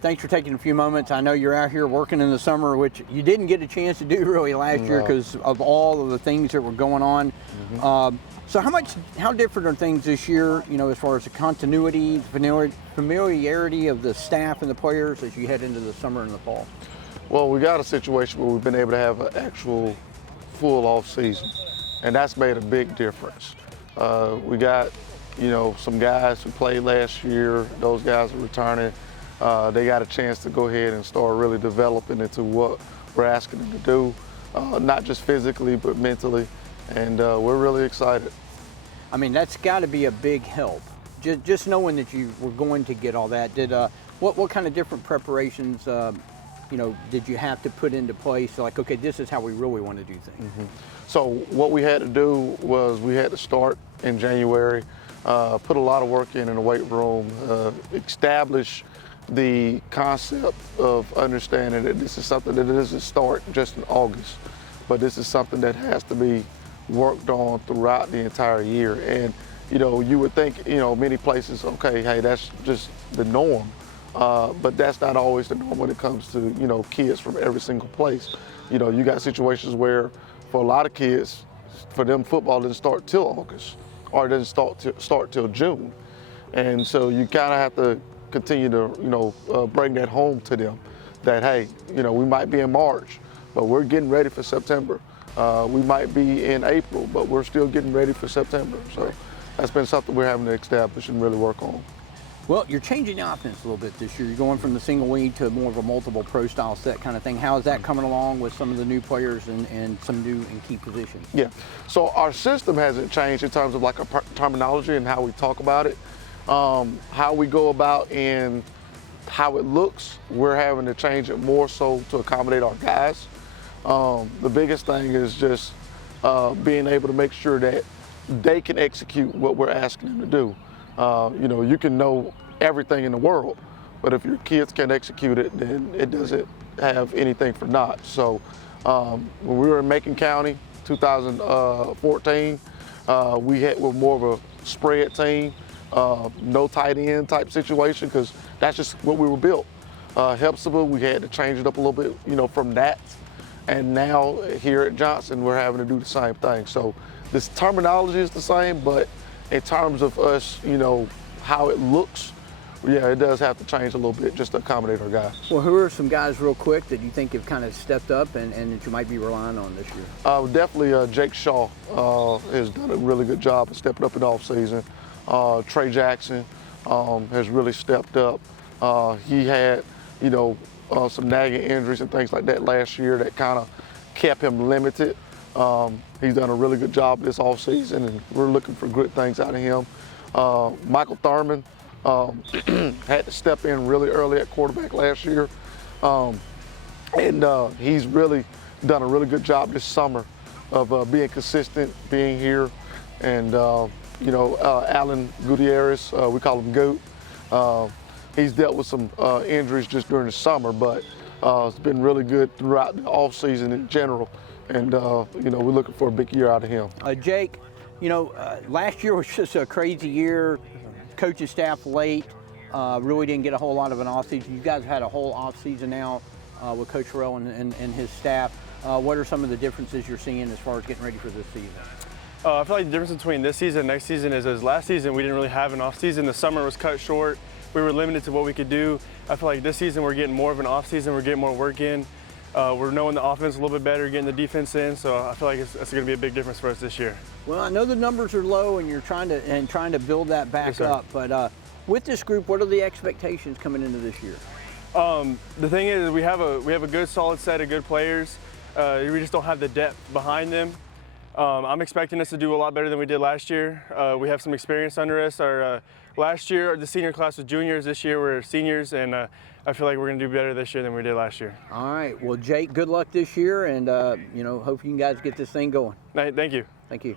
thanks for taking a few moments. I know you're out here working in the summer, which you didn't get a chance to do really last year because of all of the things that were going on. So how different are things this year, you know, as far as the continuity, familiarity of the staff and the players as you head into the summer and the fall? Well, we got a situation where we've been able to have an actual full off season, and that's made a big difference. We got, you know, some guys who played last year. Those guys are returning. They got a chance to go ahead and start really developing into what we're asking them to do, not just physically, but mentally. And we're really excited. I mean, that's got to be a big help. Just knowing that you were going to get all that. What kind of different preparations, you know, did you have to put into place? Like, okay, this is how we really want to do things. So what we had to do was we had to start in January, put a lot of work in the weight room, establish the concept of understanding that this is something that doesn't start just in August, but this is something that has to be worked on throughout the entire year. And, you know, you would think, you know, many places, okay, hey, that's just the norm. But that's not always the norm when it comes to, you know, kids from every single place. You know, you got situations where for a lot of kids, for them football doesn't start till August, or it doesn't start till June. And so you kind of have to continue to, you know, bring that home to them that, hey, you know, we might be in March, but we're getting ready for September. We might be in April, but we're still getting ready for September. So that's been something we're having to establish and really work on. Well, you're changing the offense a little bit this year. You're going from the single lead to more of a multiple pro style set kind of thing. How is that coming along with some of the new players and some new and key positions? Yeah, so our system hasn't changed in terms of like our terminology and how we talk about it. How we go about and how it looks, we're having to change it more so to accommodate our guys. The biggest thing is just being able to make sure that they can execute what we're asking them to do. You know, you can know everything in the world, but if your kids can't execute it, then it doesn't have anything for naught. So when we were in Macon County, 2014, we're more of a spread team, no tight end type situation, because that's just what we were built. Hepzibah, we had to change it up a little bit, you know, from that. And now here at Johnson, we're having to do the same thing. So this terminology is the same, but in terms of us, you know, how it looks, yeah, it does have to change a little bit just to accommodate our guys. Well, who are some guys real quick that you think have kind of stepped up and that you might be relying on this year? Definitely Jake Shaw has done a really good job of stepping up in the offseason. Trey Jackson has really stepped up. He had, you know, some nagging injuries and things like that last year that kind of kept him limited. He's done a really good job this offseason, and we're looking for good things out of him. Michael Thurman had to step in really early at quarterback last year, and he's really done a really good job this summer of being consistent, being here. And you know, Alan Gutierrez, we call him Goot. He's dealt with some injuries just during the summer, but it's been really good throughout the offseason in general. And, you know, we're looking for a big year out of him. Jake, you know, last year was just a crazy year. Coaching staff late, really didn't get a whole lot of an offseason. You guys have had a whole offseason now with Coach Harrell and his staff. What are some of the differences you're seeing as far as getting ready for this season? I feel like the difference between this season and next season is last season we didn't really have an offseason. The summer was cut short. We were limited to what we could do. I feel like this season we're getting more of an offseason. We're getting more work in. We're knowing the offense a little bit better, getting the defense in. So I feel like it's going to be a big difference for us this year. Well, I know the numbers are low, and you're trying to build that back up. But with this group, what are the expectations coming into this year? The thing is, we have a good, solid set of good players. We just don't have the depth behind them. I'm expecting us to do a lot better than we did last year. We have some experience under us. Last year, the senior class was juniors. This year, we're seniors, and I feel like we're going to do better this year than we did last year. All right. Well, Jake, good luck this year, and you know, hope you guys get this thing going. Thank you. Thank you.